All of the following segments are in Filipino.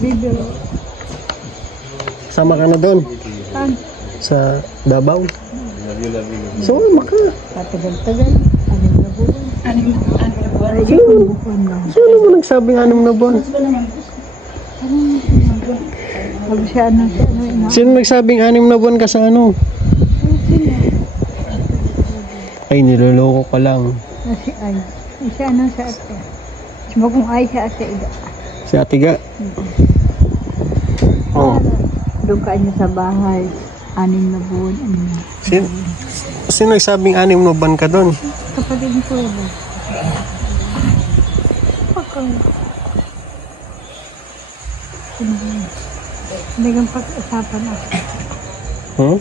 Video. Sama ka na doon? Saan? Sa Davao? So, maka. Tatagal-tagal. Anim na buwan. Anim na buwan. Sino mo nagsabing 6 na buwan? Sino nagsabing 6 na buwan ka sa ano? Ay, niloloko ka lang. Si Ay. Isa ano sa ate. Kung Ay sa ate ida. Si Atiga? Oh. Doon ka niya sa bahay. 6 na buwan. Sino nagsabing 6 na buwan ka doon? Kapatid ko ba? Sinigang pag-usapan ako. Hmm?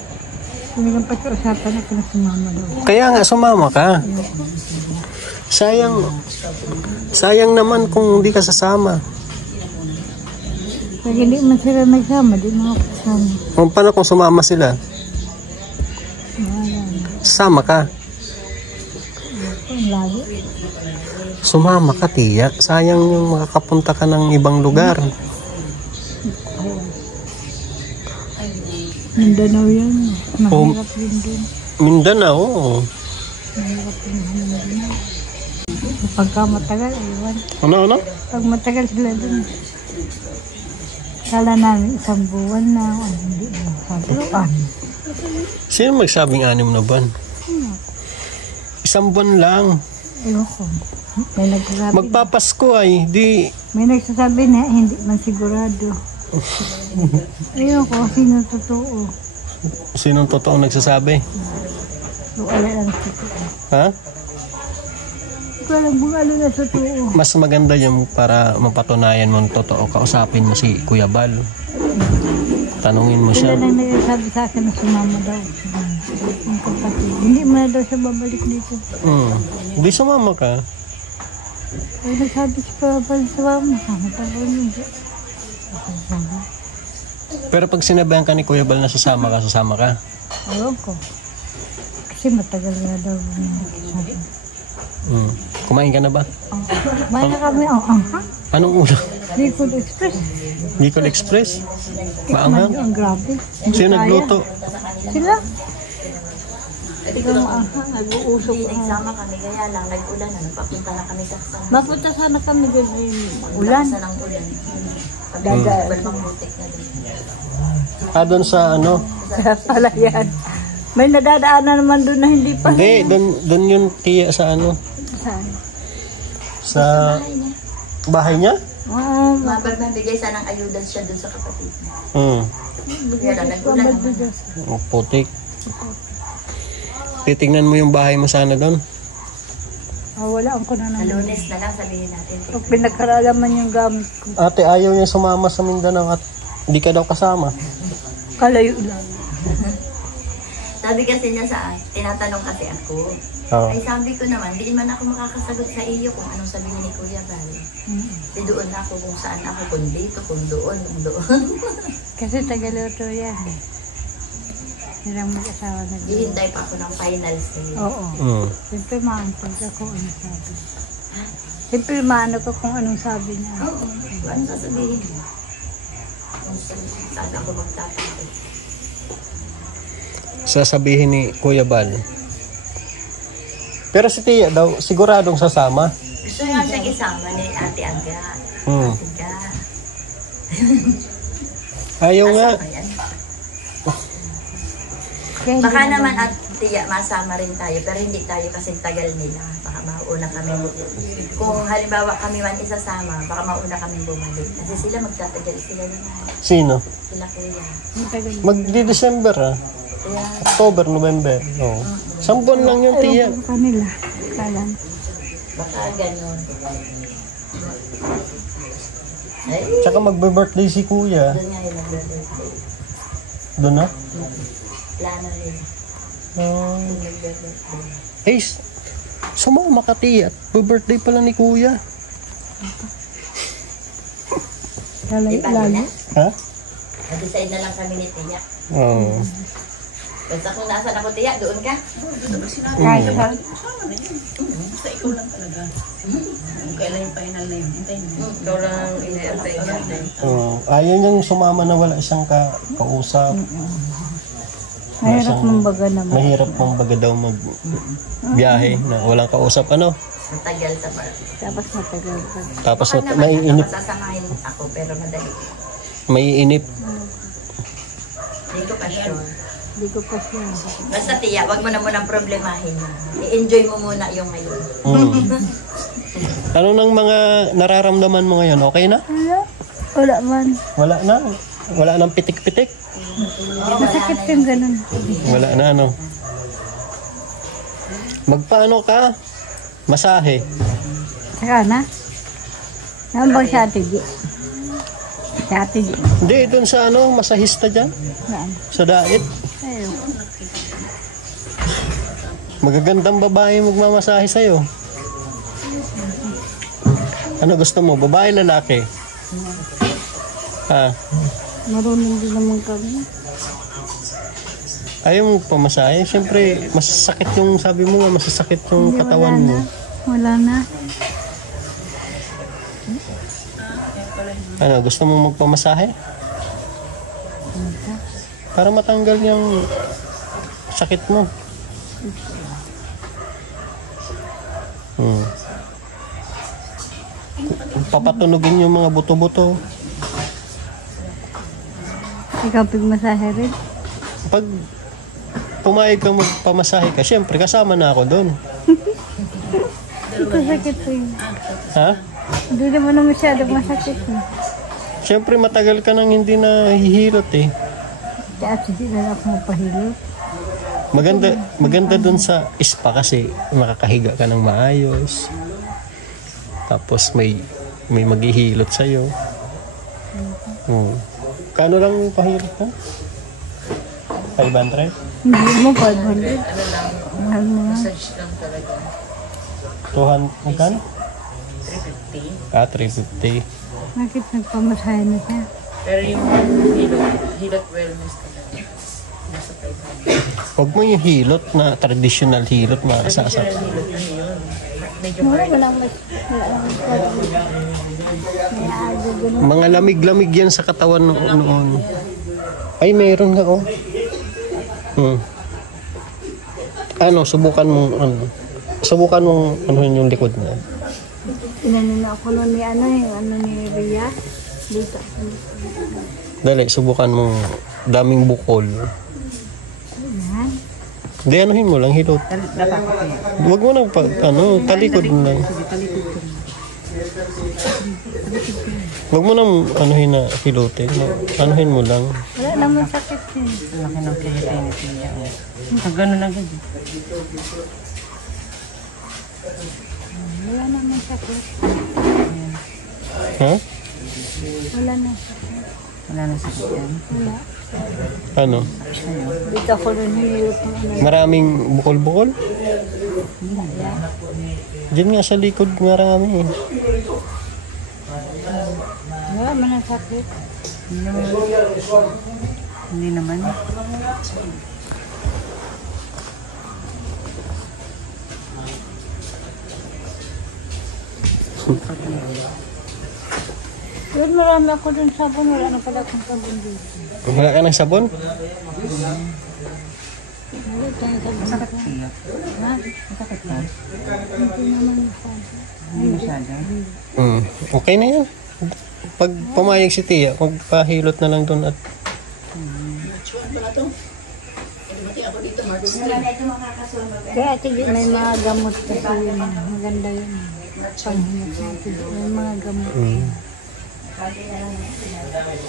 Sinigang pag-usapan ako na sumama daw. Kaya nga, sumama ka. Sayang naman kung hindi ka sasama. Pag hindi man sila nagsama, di mo ako kasama. Paano kung sumama sila? Sasama ka. Ang lagi. Sumama ka, tiya. Sayang yung makakapunta ka ng ibang lugar. Mindanao yan. Mahirap din dun. Mindanao. Mahirap din Mindanao. Pagka matagal, iwan. Ano? Pag matagal sila dun. Kala namin 1 buwan na. Hindi na. Sabi ko, Sino magsabing 6 na buwan? 1 buwan lang. Ewan ko. May nagsasabi. Magpapasko ay, di... May nagsasabi na hindi man sigurado. Ewan ko, sino totoo. Sinong totoo nagsasabi? So, wala lang totoo. Ha? Hindi ko alam kung ano na totoo. Mas maganda yung para mapatunayan mo ng totoo. Kausapin mo si Kuya Bal. Tanungin mo Sila siya. lang nagsasabi sa akin na sumama daw. Ang kapatid. Hindi mo na daw siya babalik dito. Hindi sumama ka. Ay, nagsabi si Papa, sumama. Matagal mo siya. Pero pag sinabihan ka ni Kuya Bal na sasama ka? Ewan ko. Kasi matagal na daw nagsasabi. Kumain ka na ba? Kumain na kami. Anong ulam? Bicol Express. Bicol Express? Tikman Maanghang? nyo, ang grabe. Hindi Sino kaya. nagluto? Sila. Ikaw ang ahang, nag-uusok Hindi nagsama kami, kaya lang nag-ulan na, nagpapunta na kami sa kasama. Mapunta sana kami din ulan. Sa ng ulan. Dadaan. Balmamutik na din. Doon sa ano? Kaya pala yan. May nadadaanan naman doon na hindi pa. Hindi, doon yung tiya sa ano? Saan? Sa bahay niya? Magbibigay sana ng ayudan siya dun sa kapatid niya. Kaya lang nag-ulan naman. Putik. Titingnan mo yung bahay mo sana doon. Walaan ko na Sa naman. Lunes na lang sabihin natin. Pag pinagkaralaman yung gamit ko. Ate, ayaw niya sumama sa Mindanao at hindi ka daw kasama. Kalayo lang. Sabi kasi niya tinatanong kasi ako. Ay sabi ko naman, di man ako makakasagot sa iyo kung anong sabihin ni Kuya Bal. Di doon ako kung saan ako, kung dito, kung doon, kung doon. Kasi tagaluto yan. Nilang mag-asawa na doon. Hihintay pa ako ng finals niya. Oo. Siyempre maantay ka kung anong sabi. Siyempre maano ko kung anong sabi niya. Oo, ano sasabihin niya? Saan ako magtatapos? Sasabihin ni Kuya Bal. Pero si Tia daw, siguradong sasama. Gusto nga siyang isama ni Ate Aga. Ate Aga. Ayaw nga. Kasama yan. Baka naman at tiya, masama rin tayo, pero hindi tayo kasi tagal nila. Baka mauna kami. Kung halimbawa kami man isasama, baka mauna kami bumalik. Kasi sila magtatagal sila rin. Sino? Sila Kuya. Magdi-December Kaya, October, November. Oo. 1 buwan lang yung Tia. Ewan ko kanila. Kala. baka ganun. Ay, Tsaka magbe-birthday si Kuya. doon nga yung nag-birthday. Doon na? Plano rin. Yung nag-birthday. Eh, sumama ka Tia. Birthday pala ni Kuya. Kalayo Iba lalo. na. Ha? Mag-decide na lang kami ni Tinya. Oo. Basta kung nasaan ako, tiya, doon ka. Kahit ba? Basta ikaw lang talaga. Kung kailan yung final na yun, hintayin mo. Ikaw lang ina-apply natin. Ayaw niyang sumama na wala siyang kausap. Mahirap mong baga naman. Mahirap mong baga daw magbiyahe na walang kausap. Ano? Matagal sa bar. Tapos matagal pa. Tapos Baka naman maiinip. sasamahin ako, pero madali. Maiinip. Hindi ko pa sure. Hindi ko pa siya. Basta tiya, wag mo na munang problemahin. I-enjoy mo muna yung ngayon. Ano nang mga nararamdaman mo ngayon? Okay na? Wala man. Wala na? Wala nang pitik-pitik? Masakit yung ganun. Wala na ano? Magpaano ka? Masahe. Saka na? Naman bang sa atigi? Sa atigi. Hindi, dun sa ano, masahista dyan. Saan? Sa dait. Ayun. Magagandang babae magmamasahe sa'yo. Ano gusto mo? Babae, lalaki? Ha? Marunong din naman kami. Ayaw mo pamasahe? Siyempre, masasakit yung, sabi mo nga, masasakit yung Hindi, katawan wala mo. na. Wala na. Ano, gusto mo magpamasahe? Para matanggal yung sakit mo. Papatunugin yung mga buto-buto. Ikaw pigmasahe rin. Pag pumayag kang magpamasahe ka, syempre kasama na ako doon. Ito sakit rin. Ha? Hindi naman na masyado masakit. Syempre matagal ka nang hindi na hihilot eh. Kaya hindi na ako mapahilot. Maganda doon sa spa kasi makakahiga ka ng maayos. Tapos may maghihilot sa'yo. Kano lang yung pahilot mo? 500? Hindi mo 500. Mahal mo nga. Massage lang talaga. 200? Magkano? 350. 350. Bakit nagpamasahe na siya? Pero yung hilot wellness talaga. Nasa 500. Huwag mo yung hilot na traditional hilot na sasap. Hilot na yun. Medyo Wala mas. May aga ganun. Mga lamig-lamig yan sa katawan noon. Ay, mayroon nga oh. Ano, subukan mong anuhin yung likod mo. Inano na ako nun ni ni Ria. Dito. Dali, subukan mong daming bukol. Yan. Hindi, anuhin mo lang, hilot. Huwag mo nang talikod mo lang. Huwag mo nang anuhin na hilotin. Anuhin mo lang. Wala naman sakit eh. laki ng kihitay ni Tia. Pag gano'n agad. Wala naman sakit. Ha? Wala na sakit. Wala na sakit yan. Wala. Ano? Dito ako nun hinilot ng Maraming bukol-bukol? Diyan nga sa likod marami eh. Wala man ang sakit. Hindi naman. Yun, marami ako dun sabon. Wala na pala akong sabon dito. Wala ka ng sabon? Wala tayong sabon. Masakit siya. Ha? Masakit pa. Hindi naman masyado. Hindi masyado. Okay na yan. Pag pumayag si Tia, magpahilot na lang doon at Kaya tigil may mga gamot kasi yun. Maganda yun. Panghinap natin. May mga gamot.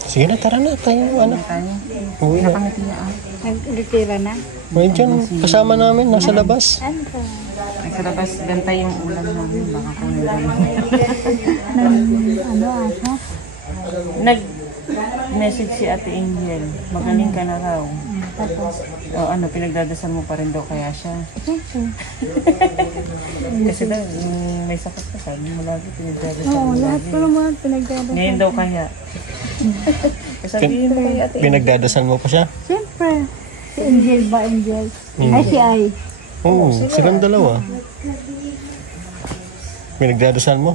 sige na, tara na tayo. Ano? Tayo. Uwi na. Kami Tia ah. Nag-retira na? Ngayon dyan, kasama namin, nasa labas. Ano ka? Sa labas, gantay yung ulam namin. Baka kunin tayo. Ano asa? Nag-message si Ate Angel. Magaling ka na raw. Tapos, O ano, pinagdadasal mo pa rin daw kaya siya. Kasi daw, may sakit ka sabi mo lagi, pinagdadasal oo, mo lahat lagi. ko naman pinagdadasal. Ngayon daw kaya. Sabihin mo kay Ate Angel. Pinagdadasal mo pa siya. Siyempre, Si Angel ba, Angel? Ay, si Ay. Oo, silang dalawa. Pinagdadusan mo?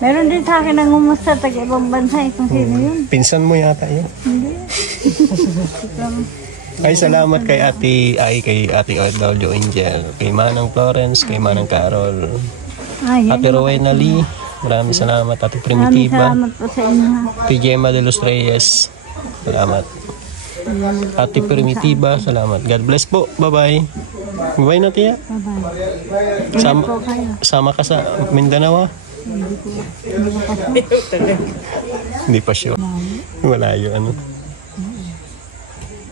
Meron din sa akin ang umusta taga-ibang bansa kung sino yun. Pinsan mo yata yun. Hindi. Ay, salamat kay kay Ate OFW Angel, kay Manang Florence, kay Manang Carol, Ay, yan. Ate Rowena Lee, maraming salamat. Ate Maraming Primitiva, salamat po sa inyo. Ate Gemma de los Reyes, salamat. Ate Primitiva, salamat. God bless po. Bye-bye. Bye-bye na, Tia. Bye-bye. Sama, Po kayo. sama ka sa Mindanao, ah. Hindi pa sure. Malayo, ano.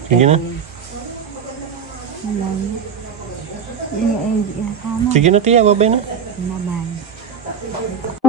Sige na. Sama. Sige na, Tia. Bye-bye na. Bye-bye.